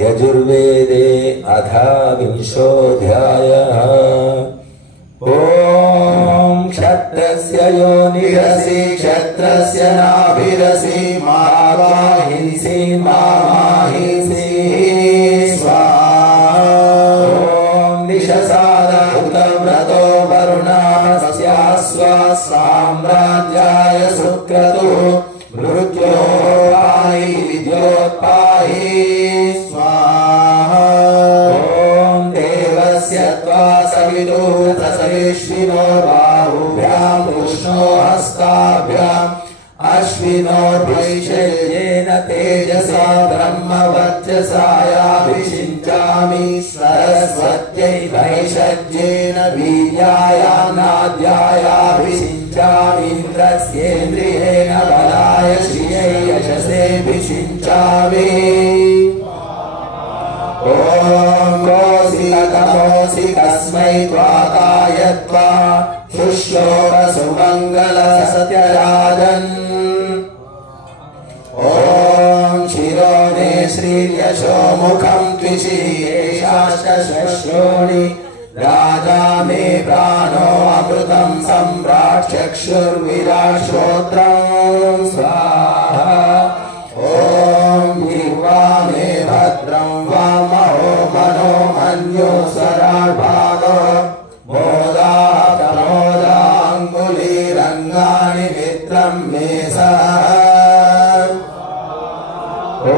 यजुर्वेदे अथाविंशोऽध्यायः। ॐ क्षत्रस्य योनिरसि क्षत्रस्य नाभिरसि माहिंसि माहिंसि स्वाहा। ॐ निशसादहुतव्रतो वरुणस्य साम्राज्याय सुक्रतुः मृत्योपाहि विद्योत्पाहि स्वाहा। ॐ देवस्य त्वा सवितुः सविष्णो बाहुभ्याम् कृष्णो हस्ताभ्याम् अश्विनोर्वैशल्येन तेजसा ब्रह्मवर्चसायाभिषिञ्चामि सरस्वत्यै वैषज्येन वीर्यायानाद्यायाभिषिञ्चामीन्द्रस्येन्द्रियेण बलाय श्रियै यशसेऽभिषिञ्चामि। ॐ कोऽसि कथमोऽसि कस्मै त्वाकाय त्वा शुश्लोकसुमङ्गलसत्यराजन्। ॐ शिरोणे श्रीर्यशो मुखं द्विषीयेषाश्च श्वश्रोणि राजा मे प्राणो अमृतं सम्राट् चक्षुर्विराट् श्रोत्रं स्वाहा। ॐ जिह्वा मे भद्रं वामहो मनो मन्यो स्वराट् भागो मोदाङ्गुलीरङ्गानि मित्रं मे सह। ॐ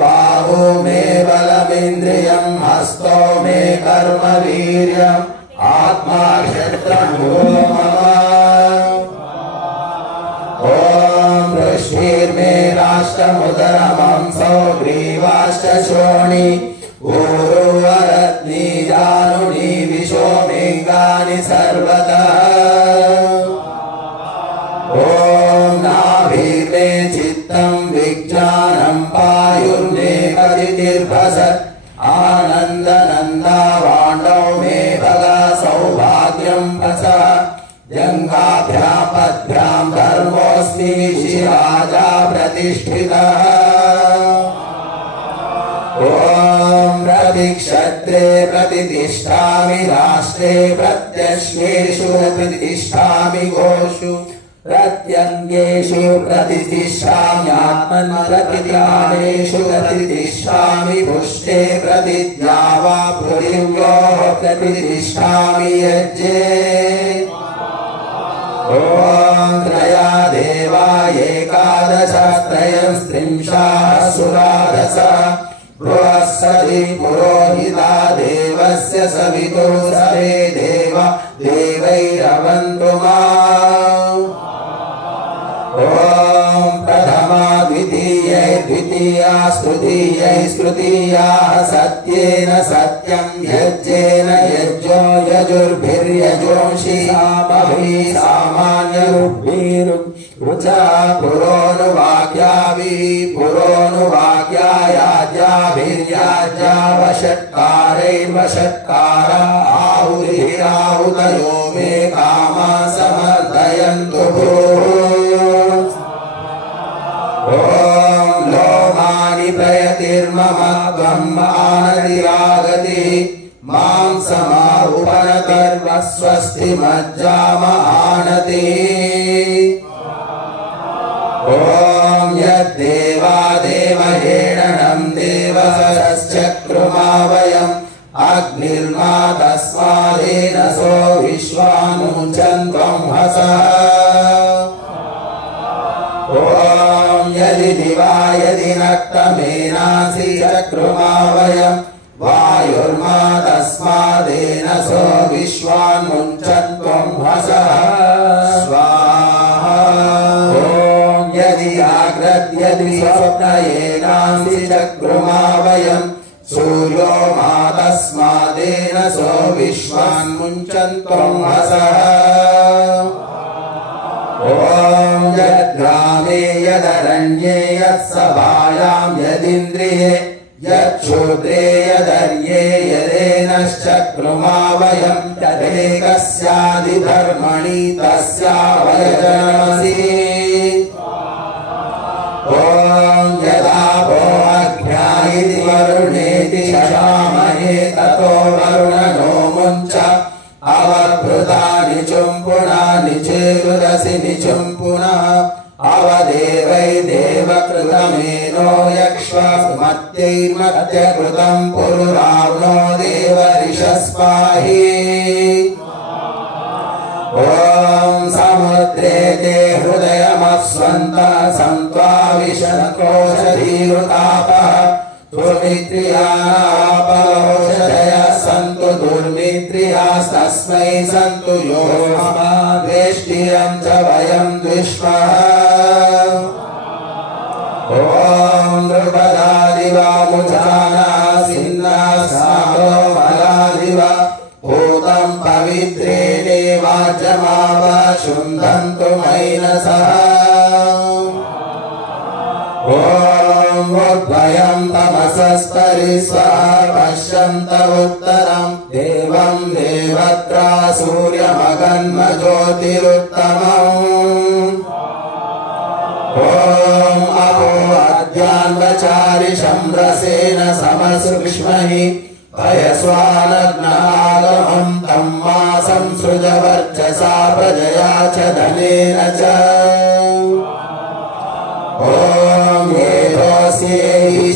बाहु मे बलमिन्द्रियं हस्तो मे कर्मवीर्यम् आत्मा क्षत्रं मम। ॐ वृष्टिर्मे राष्ट्रमुदरमंसो ग्रीवाश्च श्रोणि ऊरुवरत्नी जानुनी विशोमेङ्गानि सर्वतः। ॐ नाभिर्मे चित्तं विज्ञानं पायुर्मे कचितिर्भसत् आनन्दनन्दावाण्डौ मे भगा सौभाग्यं प्रसः। जङ्घाभ्यां पद्भ्यां धर्मोऽस्मि शिराजा प्रतिष्ठितः। ॐ प्रतिक्षत्रे प्रतिष्ठामि राष्ट्रे प्रत्यश्वेषु प्रतिष्ठामि गोषु प्रत्यङ्गेषु प्रतिष्ठाम्यात्मन् प्रतिज्ञानेषु प्रतिष्ठामि पुष्टे प्रतिज्ञावा पृथिव्योः प्रतिष्ठामि यज्ञे। ॐ त्रया देवा एकादश त्रयं स्त्रिंशाः सुरादश बृहस्पति पुरोहिता देवस्य सवितुः सर्वे देवा देवैरवन्तु माम्। ॐ प्रथमा द्वितीयै तृतीयाः सत्येन सत्यं यज्ञेन यज्ञो यजुर्भिर्यजोंषि सामभिः सामान्यरुचा पुरोनुवाक्यायाज्ञाभिर्याज्ञा वषट्कारैर्वषट्कारा आहुरिराहुतयो मे कामा समर्दयन्तु भूः। ॐ लोमानि प्रयतिर्मम त्वम् आनतिरागतिः मां समाहुपनतिर्वस्वस्ति मज्जाम आनतिः। ॐ यद्देवा देवहेणनं देवसश्चक्रुमावयम् अग्निर्मा तस्मादेन सो विश्वामुञ्चन्त्वं हसः। ॐ यदि दिवा यदि नक्तमेनासि चक्रुमावयम् वायुर्मा तस्मादेन सो विश्वान्मुञ्चन्त्वं हसः स्वाहा। ॐ यदि आग्रद्यदि स्वप्नयेनांसि चक्रुमावयम् सूर्यो मा तस्मादेन सो विश्वान्मुञ्चन्त्वं हसः। ॐ यद्ग्रामे यदरण्ये यत्सभायां यदिन्द्रिये यच्छूद्रे यदर्ये यदेनश्चक्रुमावयम् तदेकस्याधिधर्मणि तस्यावयजनमसि। ॐ यदा भो शंससि निचुम्पुनः अवदेवै देवकृतमेनो यक्ष्मत्यैर्मत्यकृतं पुरुरावणो देवरिषस्पाहि ॐ समुद्रे ते हृदयमस्वन्तः सन्त्वाविशकोशधीरुतापः दुर्मित्रियापौषधयः सन्तु दुर्मित्रियास्तस्मै सन्तु यो वेष्टियं च वयं द्विष्मः ॐ नृपदादिवामुजाना सिन्नासादो मलादिव भूतं पवित्रे देवाजमावशुन्धन्तु मैनसः ॐ उद्भयं तमसस्तरिस्वः पश्यन्त उत्तरं देवं देवत्रा सूर्यमगन्मज्योतिरुत्तमम् ॐ अपो अद्यान्वचारिषं रसेन समसृक्ष्महि भयस्वानग्नागमं तं मासं सृजवर्चसा प्रजया च धनेन च ॐ येयोऽसि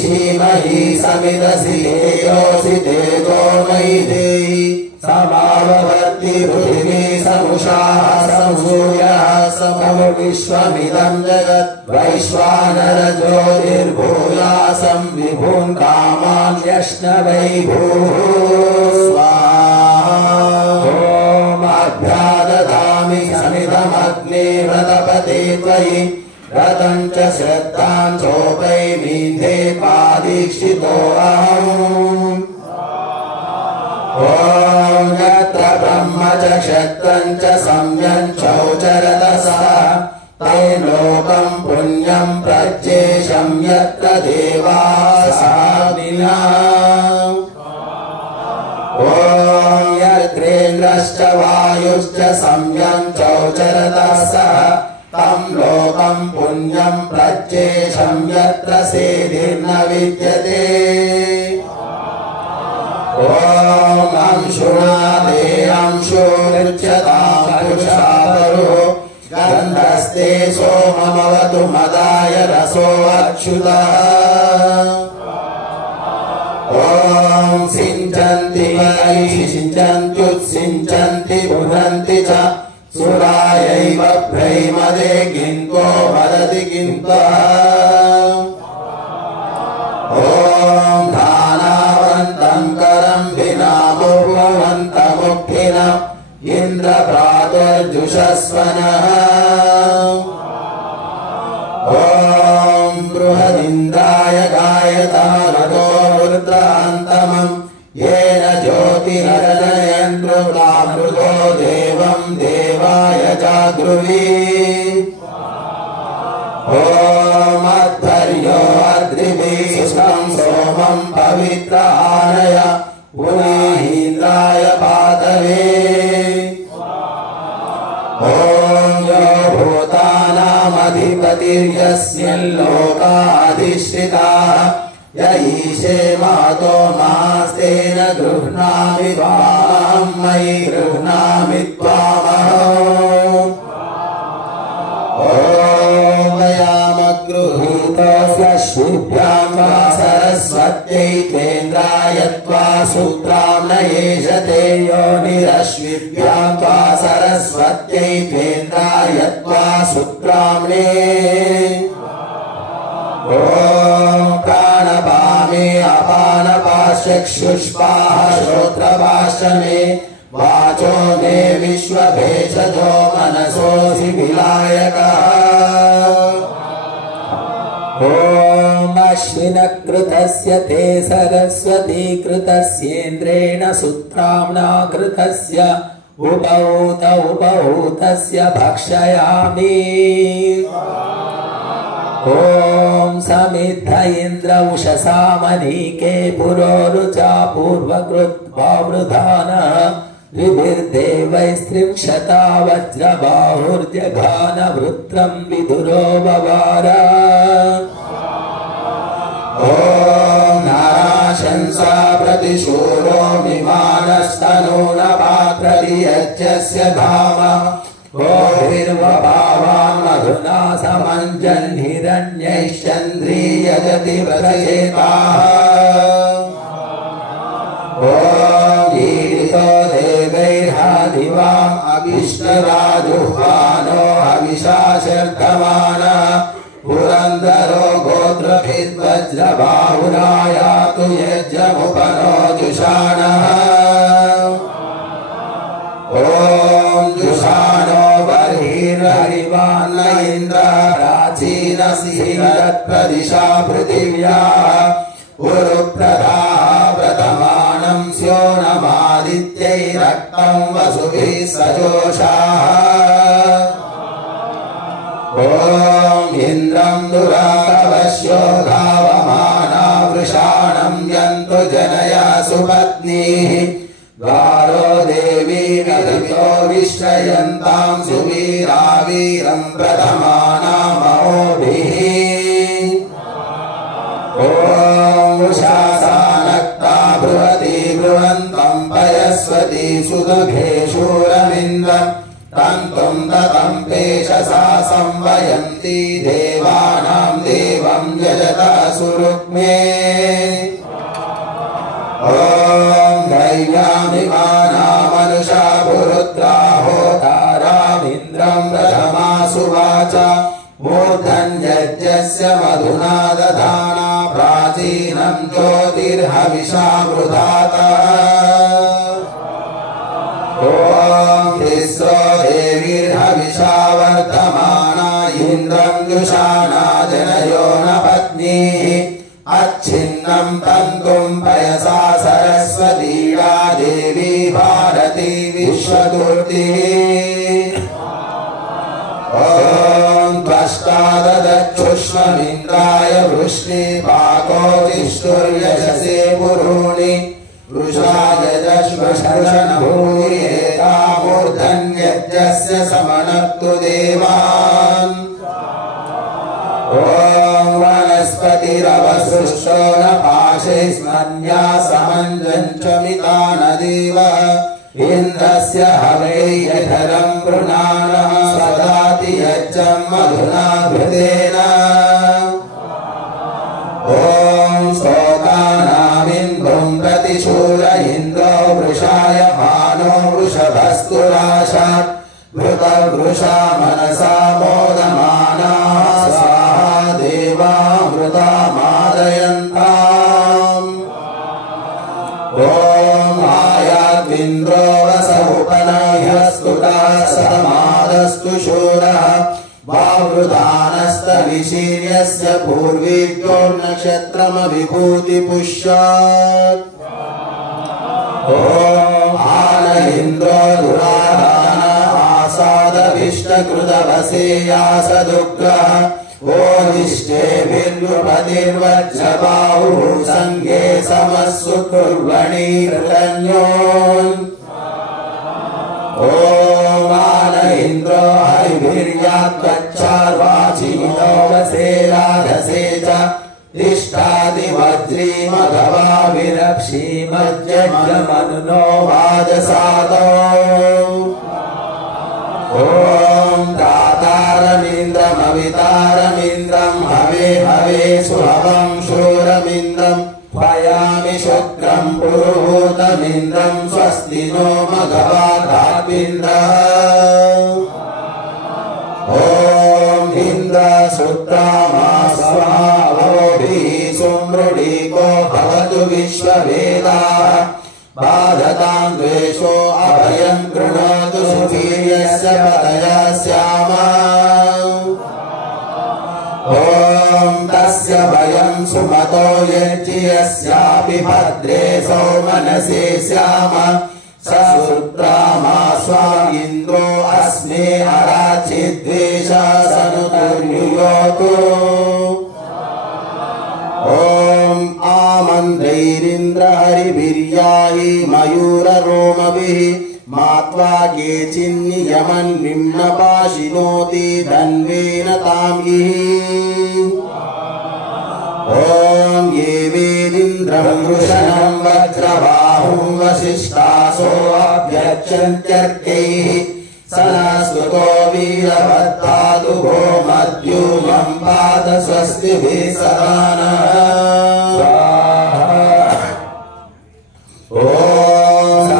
धीमहि समिदसि येयोऽसि तेजोमयि देहि समाववर्ति पृथिवी समुषाः समसूर्यः समं विश्वमिदं जगत् वैश्वानर ज्योतिर्भूयासं विभून् कामान् यष्णवै भूः स्वाहा ॐ अभ्यादधामि समिदमग्ने व्रतपते त्वयि रतं च श्रद्धां चोपैमीन्धे पादीक्षितोऽहम् ॐ यत्र ब्रह्म च क्षत्रं च सम्यं चौचरतसः ते लोकं पुण्यं प्रत्येशं यत्र देवाः साधिनः ॐ यत्रेन्द्रश्च वायुश्च सम्यं चौचरतसः तं लोकं पुण्यं प्रत्येशं यत्र सेदिर्न विद्यते ॐ अंशुनादे अंशुरुच्यतां पुरुषापरो गन्धस्ते सोममवतु मदाय रसो अच्युतः ॐ सिञ्चन्ति सिञ्चन्त्युत्सिञ्चन्ति पुनन्ति च सुरायैव भ्रैमदे किन्को वदति किन्त्वा ॐ धानावन्तं करं विनामोपवन्तमुखिनम् इन्द्रप्रातुर्जुषस्वनः ॐ बृहदिन्द्राय गायतारतो रुद्रान्तमम् येन ज्योतिरजयन्द्रुतामृतो देवं देवाय जागृवी ॐ अध्वर्यो अद्रिभिः सोमं पवित्रानय पुनाहीन्द्राय पातवे ॐ यो भूतानामधिपतिर्यस्य लोकाधिष्ठिताः य ईशे मातो मास्तेन गृह्णामि त्वां मयि गृह्णामि त्वामहम् ॐ वयामगृहीतस्य श्रुभ्यां वा सरस्वत्यै केन्द्राय त्वा सूत्रां न येषते योनिरश्विभ्यां त्वा सरस्वत्यै केन्द्राय त्वा सूत्राम्ने ॐ प्राणपामे अपानपाश्चक्षुष्पाः श्रोत्रपाश्च मे वाचो मे विश्वभेषजो मनसोऽसि विलायकः ॐ अश्विनकृतस्य ते सरस्वती कृतस्येन्द्रेण सूत्राम्ना कृतस्य उपहूतस्य भक्षयामि ॐ समिद्ध इन्द्र उषसामनीके पुरोरुचा पूर्वकृत्वा वृधानः विभिर्देवैस्त्रिंशता वज्रबाहुर्जघान वृत्रं विदुरो बवार ॐ नाराशंसा प्रतिशूरो विमानस्तनूनपात्रयज्ञस्य धाम गोभिर्वभावान् मधुना समञ्जन् हिरण्यैश्चन्द्रीयजति प्रचेताः ॐ ईडितो देवैर्हादिवाम् अभिष्टराजुह्वानो हविषाशर्धमानः पुरन्दरो गोत्रभिद्वज्रबाहुरायातु यज्ञमुपनो जुषाणः ॐ जुषाणो बर्हिर्हरिवान्न इन्द्र प्राचीनसिंहत्प्रदिशा पृथिव्याः पुरुप्रदाः प्रथमानं स्यो नमादित्यैरक्तं वसुभिः सजोषाः ॐ इन्द्रं दुरातवश्यो धावमाना वृषाणं यन्तु जनया सुपत्नीः द्वारो देवी विदुतो विश्रयन्तां सुवीरा वीरं प्रथमानामहोभिः ॐ उषासानक्ता ब्रुवती ब्रुवन्तं पयस्वती सुदुघे शूरमिन्द्रं तन्तुं दतं पेशसा संवयन्ती देवानां देवं यजता सुरुक्मे ॐ दैव्यामिमानामनुषा पुरुद्रा होतारामिन्द्रं प्रथमासुवाच मूर्धन्यज्ञस्य मधुना दधाना प्राचीनं ज्योतिर्हविषा वृधातः ॐ तिस्रो देवीर्हविषा वर्तमाना इन्द्रं जुषाणा जनयो न पत्नीः अच्छिन्नं तन्तुं पयसा सरस्वतीया देवी भारती विश्वतुर्तिः ॐ त्वष्टाददक्षुष्वमिन्द्राय वृष्णिपाकोतिष्ठुर्यशसे पुरूणि वृषाय दश्वशर्षणभूरि एतामूर्धन्यज्ञस्य समनक्तु देवान् ॐ वनस्पतिरवसृष्टो न पाशैस्मन्या समञ्जञ्चमिता न देव इन्द्रस्य हवैर्यधरं वृणानः स्वदाति यज्ञं मधुना घृतेन ॐ स्तोकानामिन्द्रं प्रतिशूर इन्द्रो वृषाय मानो वृषभस्तुराशात् भृतवृषा मनसा मोदमानाः स्वाहा देवामृतामादयन्ताम् ॐ आयाद्विन्द्रो वसौपनह्यस्तुता समादस्तु शूरः वावृधानस्तविशीर्यस्य पूर्वीद्योर्नक्षत्रमविभूतिपुष्यात् ॐ आन इन्द्रो दुराधान आसादभिष्टकृतवसेयासदुग्रः ओदिष्टेभिर्युपतिर्वज्रबाहुः सङ्गे समस्सु कुर्वणि कृतन्योन् ॐ मान इन्द्रो हरिभिर्यात्वच्चार्वाचीनो वसेराधसे च तिष्ठादिवज्री मघवा विरक्षीमज्जमनुनो वाजसादौ ॐ दातारमिन्द्रमवितारमिन्द्रं हवे हवे सुहवं शूरमिन्द्रं भयामि शुक्रं पुरुहूतमिन्द्रं स्वस्ति नो मघवा धात्विन्द्रः ॐ इन्द्रसूत्रामास्वावोभिः सुमृडीको भवतु विश्ववेदाः बाधतां द्वेषो अभयं कृणोतु सुवीर्यस्य पतयः स्याम ॐ तस्य भयं सुमतो यज्ञस्यापि भद्रे सौमनसे स्याम ससूत्रामास्वा इन्द्रो अस्मे अराचिद्वेषः सनुतुर्युयोतु ॐ आमन्त्रैरिन्द्र हरिभिर्याहि मयूररोमभिः मात्वा केचिन्नियमन् निम्नपाशिनोति धन्वेन तां ॐ ये वेदिन्द्रं वृषणं वज्रबाहुं वसिष्ठासो अभ्यर्चन्त्यर्कैः सनस्तुतो वीरभद्रादु गोमद्यूमं पाद स्वस्तिभिः सदा नः ॐ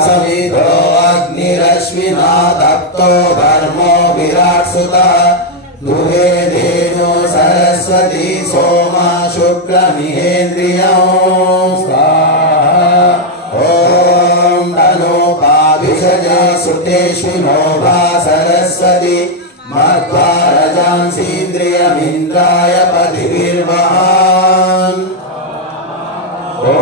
सवितो अग्निरश्विना तप्तो धर्मो विराट्सुतः दुहे धेनो सरस्वती सोमा शुक्रमिहेन्द्रियं स्वाहा ॐ तनोपाभिषजे सुतेष्विनो भा सरस्वती मध्वा रजांसीन्द्रियमिन्द्राय पतिभिर्वहान् ॐ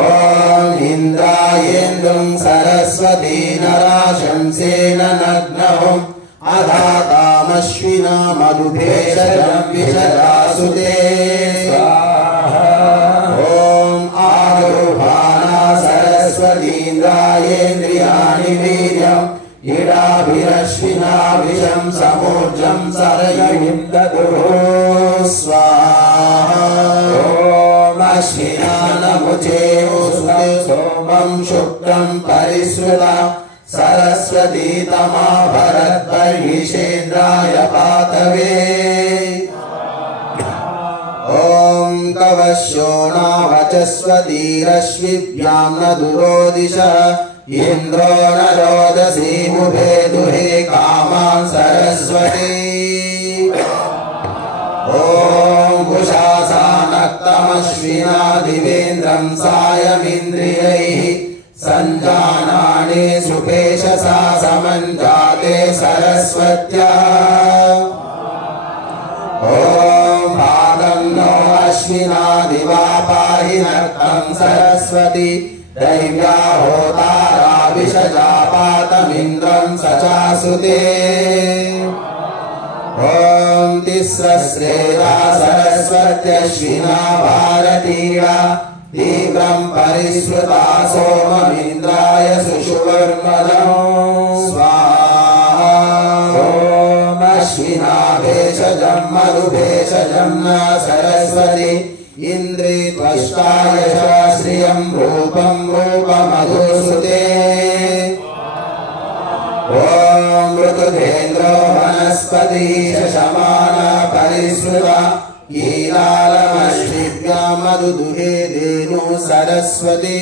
इन्द्रायेन्दुं सरस्वती नराशंसेन नग्नम् अधातामश्विना मधुभेषजं विषदासुते ॐ आयुर्भाना सरस्वतीन्द्रायेन्द्रियाणि वीर्यम् इडाभिरश्विना विषं समोर्जं सरयुं ददुः स्वाहा ॐ अश्विना नमुचे सोमं शुक्रं परिश्रुता सरस्वती तमा भरद्वर्षेन्द्राय पातवे ॐ कवश्योणावचस्वतीरश्विभ्यां न दुरोदिशः इन्द्रो न रोदसी मुभे दुहे कामान् सरस्वती ॐ कुशासानक्तमश्विना दिवेन्द्रं सायमिन्द्रियैः सञ्जानानि सुपेशसा समञ्जाते सरस्वत्या ॐ भागं नो अश्विना दिवा पाहि नक्तं सरस्वती दैव्या होताराविषजापातमिन्द्रं सचासुते ॐ तिस्रस्रेदा सरस्वत्यश्विना भारतीया तीव्रं परिश्रुता सोममिन्द्राय सुषुवर्मदं स्वाहा ॐ अश्विना भेषजं मधुभेषजं न सरस्वती इन्द्रे त्वष्टाय श्रियं रूपं रूपमधुसुते ॐ मृतुधेन्द्रो वनस्पति शशमाना परिश्रुता ईलालमश्विभ्यां मधुदुहे धेनु सरस्वती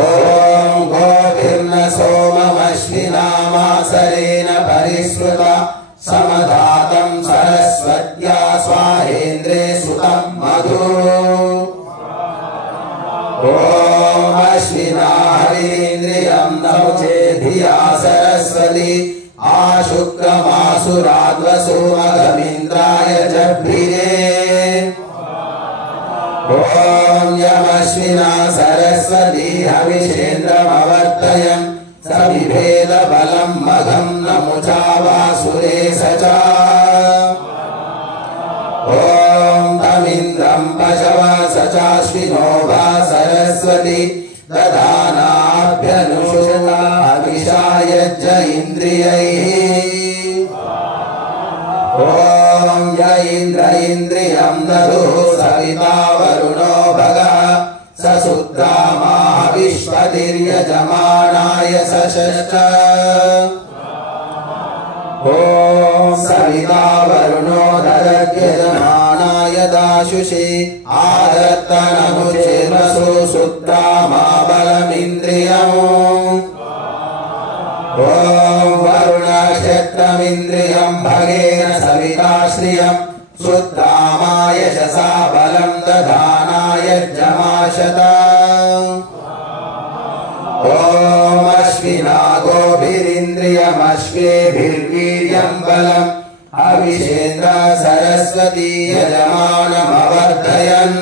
ॐ गोभिर्न सोममश्विना मासरेण परिश्रुता समधातं सरस्वत्या स्वाहेन्द्रे सुतं मधु ॐ अश्विना हरीन्द्रियं नमुचे धिया सरस्वती आशुक्रमासुराद्वसुमघमिन्द्राय जभ्रिये ॐ यमश्विना सरस्वती हविषेन्द्रमवर्तयन् सविभेद बलं मघं नमुचा वासुरे सचा ॐ तमिन्द्रं पशव सचाश्विनो भा सरस्वती दधानाभ्यनुषुता हविषायज्ज इन्द्रियैः ॐ य इन्द्र इन्द्रियं ददुः सविता वरुणो भगः ससुद्रामा विश्वतिर्यजमानाय सशश्च ॐ सविता वरुणो ददत्यजमानाय दाशुषे आदत्तनमुचेर्वसु सुद्रामा बलमिन्द्रियम् ॐ वरुणक्षत्रमिन्द्रियं भगेन सविता श्रियं सुद्रामा यशसा बलं दधानाय जमाशत ॐ अश्विना गोभिरिन्द्रियमश्वेभिर्वीर्यं बलम् अविषेन्द्र सरस्वती यजमानमवर्धयन्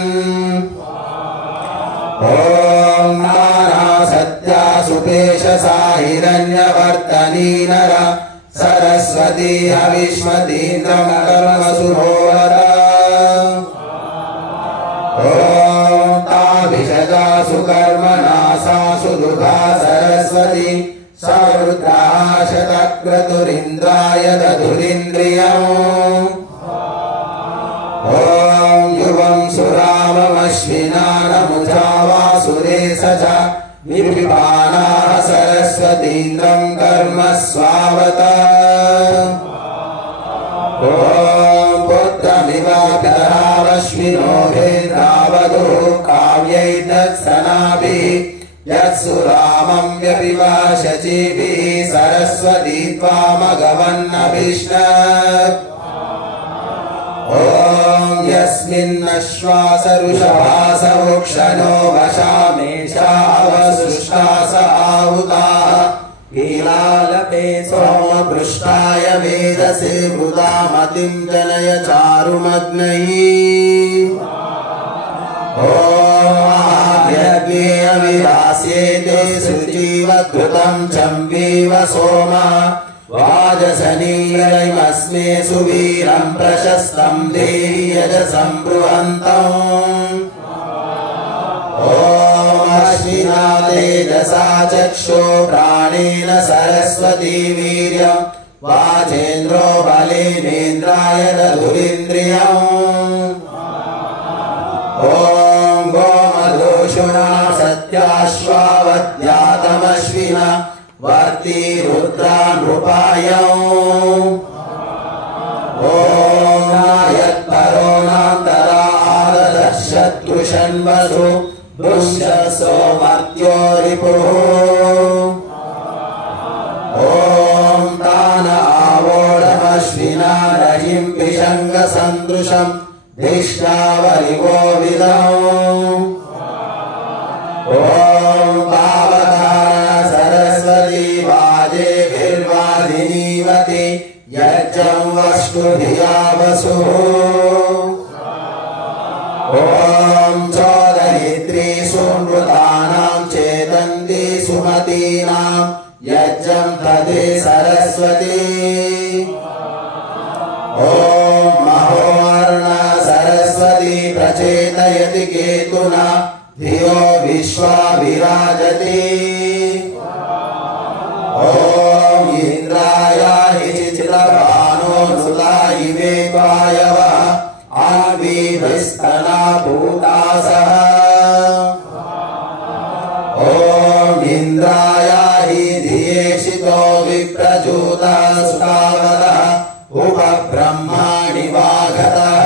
ॐ नानासत्या सुपेशसा हिरण्यवर्तनी नर सरस्वती हविष्मतीन्द्रं कर्मसुहोवर ॐ ताभिषजा सुकर्मणा सा सुदुघा सरस्वती सरुद्राः शतक्रतुरिन्द्राय दधुरिन्द्रियम् ॐ युवं सुराममश्विना नमुजा वासुरे सचा विपिबाणाः सरस्वतीन्द्रं कर्म स्वावत ॐ पुत्रमिवापितरावश्विनो भेद्रावधुः काव्यैर्दत्सनाभिः यत्सुरामं व्यपिवाशचीभिः सरस्वती त्वामघवन्नभिष्णत् ॐ यस्मिन्नश्वासरुषभासवोक्षणो वशामेषावसुष्टास आहुताः कीलालपे सोमपृष्ठाय वेदसे मृदामतिं जनय चारुमग्नैः ॐ यज्ञेयविरास्येते शुचीवधृतं चम्बीव सोमा वाजसनीयमस्मे सुवीरं प्रशस्तं देहि यजसं बृहन्तम् ॐ अश्विना तेजसा चक्षो प्राणेन सरस्वती वीर्यं वाजेन्द्रो बलेनेन्द्राय दधुरिन्द्रियम् ॐ गोमदोषुणा सत्याश्वावद्यातमश्विना वर्ती रुद्रा नृपायम् ॐ नायत्परो नान्तरा आददः शत्रुषन्वसु दुष्यसो मर्त्यो रिपुः ॐ तान आवोढमश्विना रहिं पिशङ्गसन्दृशम् धिष्ठावरिवो विदम् ॐ पावकारण सरस्वती वाजेभिर्वादिनीवति यज्ञं वष्टुभिया वसुः ॐ चोदयित्रीषु नृतानां चेतन्ति सुमतीनां यज्ञं तदे सरस्वती ॐ महोर्न सरस्वती प्रचेतयति केतुना धियो विश्वा विराजति ॐ इन्द्राय हि चित्रभानो नुता इमे वायवः अन्वीभिस्तना भूतासः ॐ इन्द्राय हि धियेषितो विप्रजूतः सुतावतः उपब्रह्माणि वाघतः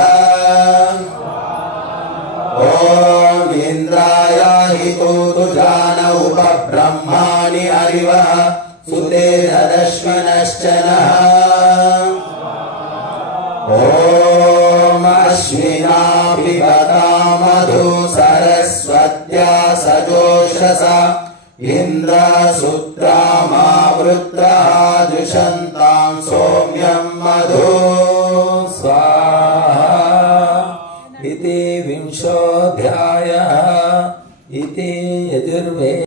ॐ इन्द्राय हि तूतुजान उपब्रह्माणि हरिवः सुते ददश्वनश्च नः ॐ अश्विनाभिगता मधु सरस्वत्या सजोषसा इन्द्रसूत्रामावृत्रः जुषन्तां सौम्यं मधु स्वाहा इति 20ोऽध्यायः इति यजुर्वेदे।